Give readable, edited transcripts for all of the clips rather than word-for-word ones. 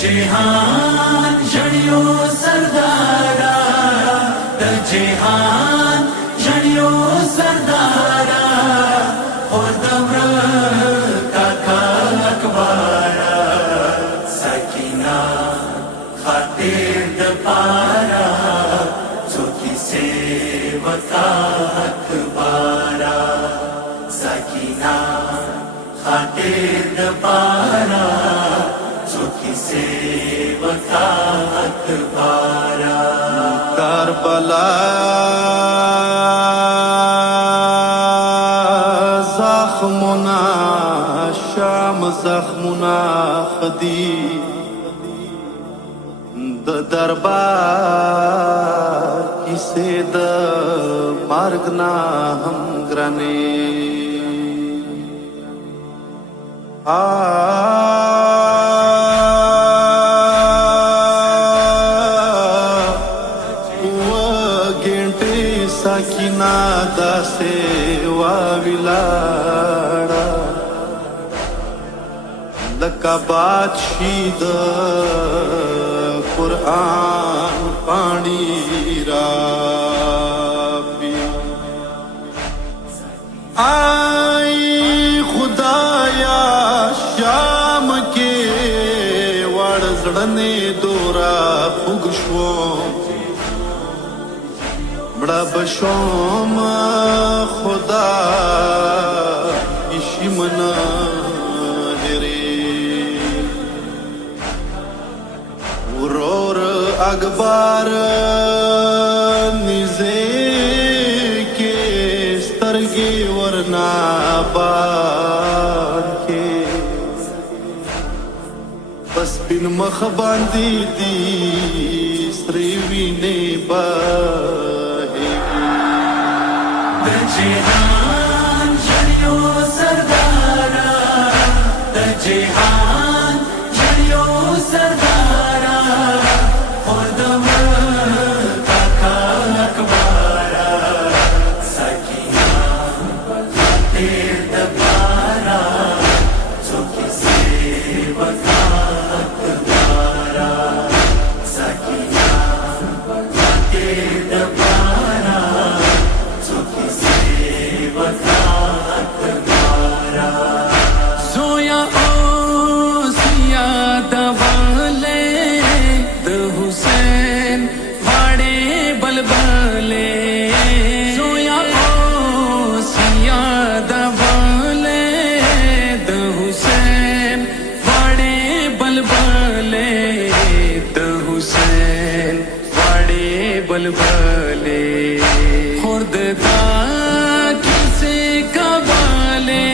जहान जड़ियो सरदारा जहान जड़ियो सरदारा और दवर का अखबारा सकीना खातिर दपारा चौकी से बता अखबारा सकीना खातिर दपारा चौकी से बता अखबारा करबला जख्मुना शाम जख्मुना खदी द दरबार किसे द मार्गना हम ग्रने सकीना दासे वाविलाड़ा लका बादशीद कुरान पानी राबी आई खुदाया शाम के वड़ जड़ने दोरा फुगशो बड़ा बशोम खुदा इशिमना हेरे उरोर अखबार निजे के स्तरगे वरना बार के बस बिन मखबांदी दी श्रीवी ने बा जहान जड़ियो सरदारा जहान जड़ियो सरदारा और दवर का अखबारा सकीना खातिर दपारा चौकी से बता अखबारा सकीना खातिर दपारा चौकी से बता अखबारा सोया ओ सिया दवाले द हुसैन वाड़े बलबले सोया ओ सिया दवाले द हुसैन वाड़े बलबले द हुसैन वाड़े बलबले खुर्ददा किसे कबाले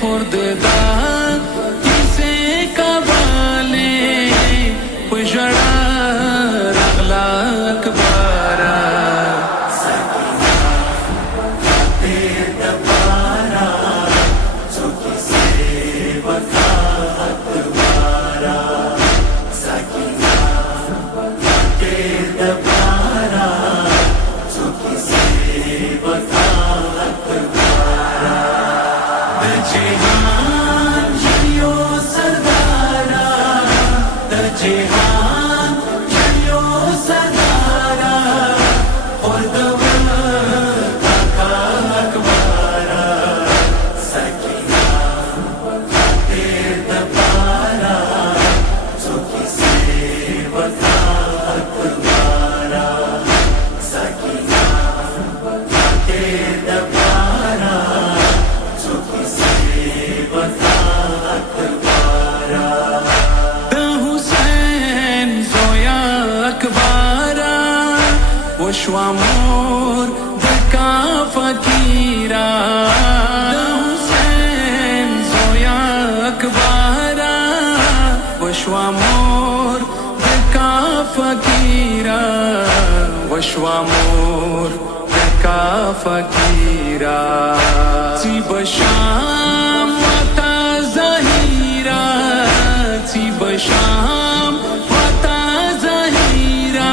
खुर्ददा किसे कबाले पुजड़ा रगला अखबारा सकीना खातिर दपारा चौकी से बता अखबारा सकीना खातिर दपारा चौकी से बता अखबारा जहान जड़ियो सरदारा जहान जड़ियो सरदारा और दवर का अखबारा सकीना खातिर दपारा चौकी से बता अखबारा सकीना खातिर दपारा चौकी से बता अखबारा द हुसैन जोया अखबारा वशवामोर दका फकीरा द हुसैन जोया अखबारा वशवामोर दका फकीरा वशवामोर दका फकीरा सी बशाम वता ज़हीरा सी बशाम वता ज़हीरा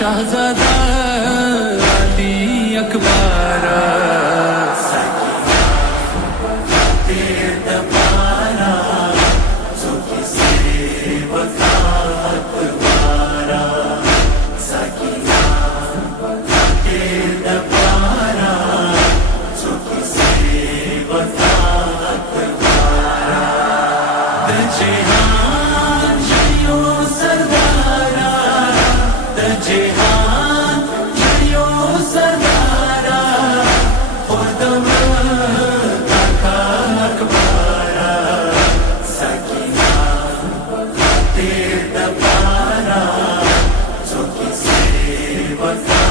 शहज़ादा अली अकबरा खातिर दपारा चौकी से جهان جيو سردارا د جهان جيو سردارا خردم کاکا اکبارا سکینہ خاطر دبارا چوکی سے وفا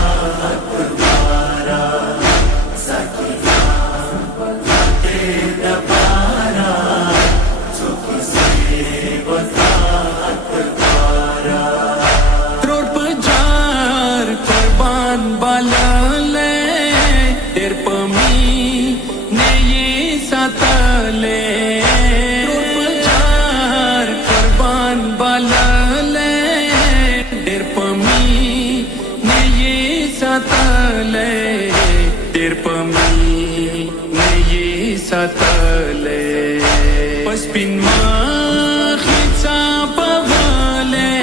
اکبارا سکینہ خاطر دبارا چوکی سے وفا اکبارا ترور پجار قربان بالالے دیر پمی نیے ساتالے ترور پجار قربان بالالے دیر پمی نیے ساتالے دیر پمی نیے ساتالے پس پین مخیچا پوالے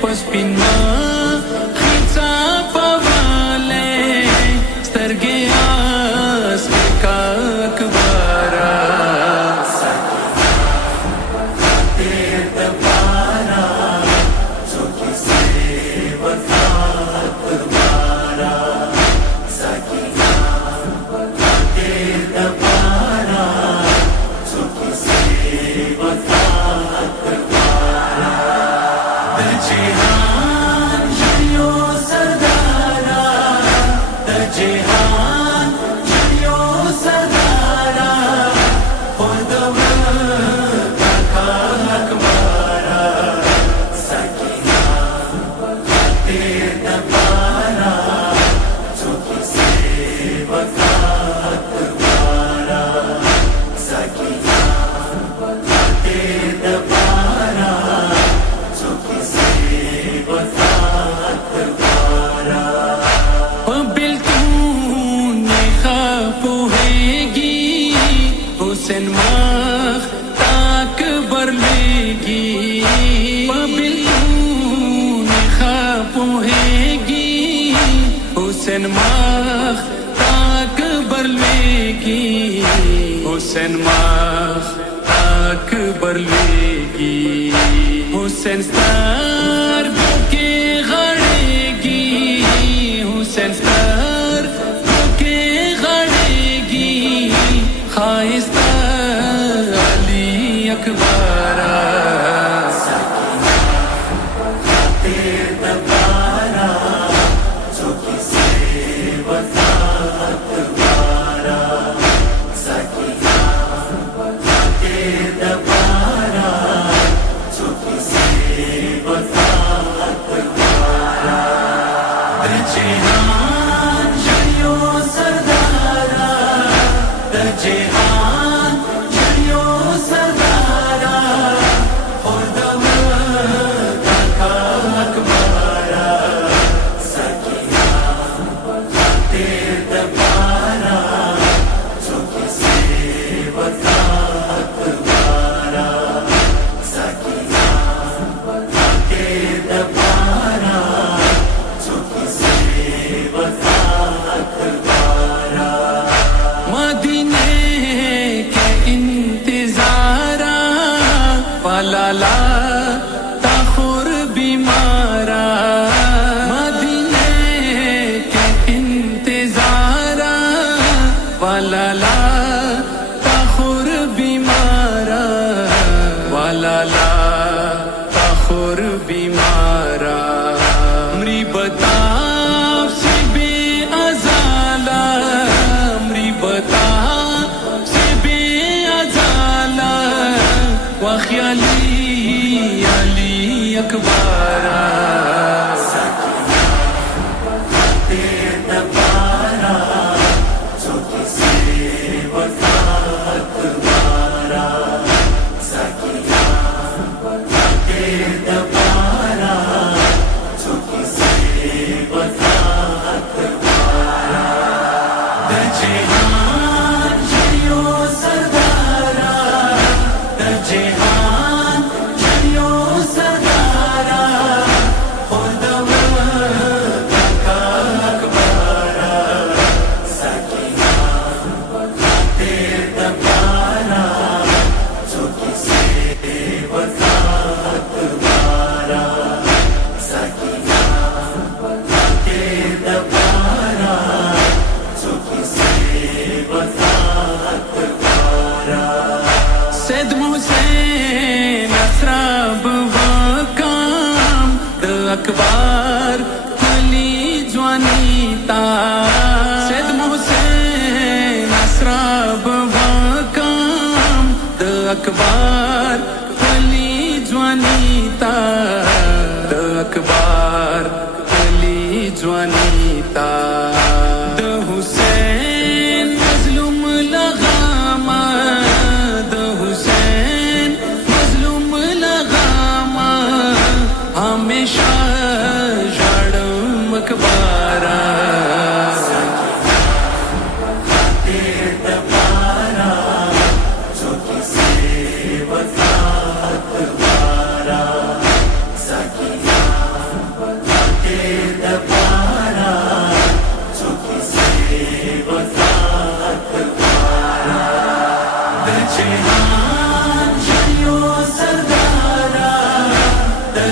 پس پین مخیچا پوالے سترگے آس کا اکبارا خاطر دبارا چوکی سے وفا اکبارا سکینہ خاطر دبارا چوکی سے وفا اکبارا د جهان جيو سردارا د جهان جيو سردارا خردم کاکا اکبارا سکینہ خاطر دبارا چوکی سے وفا اکبارا سکینہ خاطر دبارا چوکی سے وفا اکبارا بلتون خاپوهگی حسین مخ تاک برلیگی بلتون خاپوهگی حسین مخ تاک برلیگی حسین مخ تاک برلیگی حسین ستار کے غڑیگی حسین ستار کے غڑیگی خائستہ علی اکبارا خاطر دبارا چوکی سے وفا اکبارا سکینہ خاطر دبارا چوکی سے وفا اکبارا د جهان جيو سردارا د جهان جيو سردارا خردم کاکا اکبارا سکینہ خاطر دبارا چوکی سے وفا اکبارا سکینہ خاطر دبارا چوکی سے وفا اکبارا مدینے کے انتظارا پالالا تاخور بیمارا مدینے کے انتظارا پالالا تاخور بیمارا پالالا تاخور بیمارا مری بتاف سے بے ازالا مری بتاف سے بے ازالا وخیالی علی اکبارا خاطر دبارا چوکی سے وفا اکبارا سکینہ خاطر دبارا چوکی سے وفا اکبارا د جهان جيو سردارا د جهان جيو سردارا خردم کاکا اکبارا سکینہ خاطر دبارا چوکی سے अकबर अली ज्वानीता सैद मोहसेन असराब वाकाम द अकबर अली ज्वानीता द अकबर अली ज्वानीता द हुसैन मजलूम लगामा द हुसैन मजलूम लगामा हमेशा जाडम अकबारा जहान जियो सरदारा द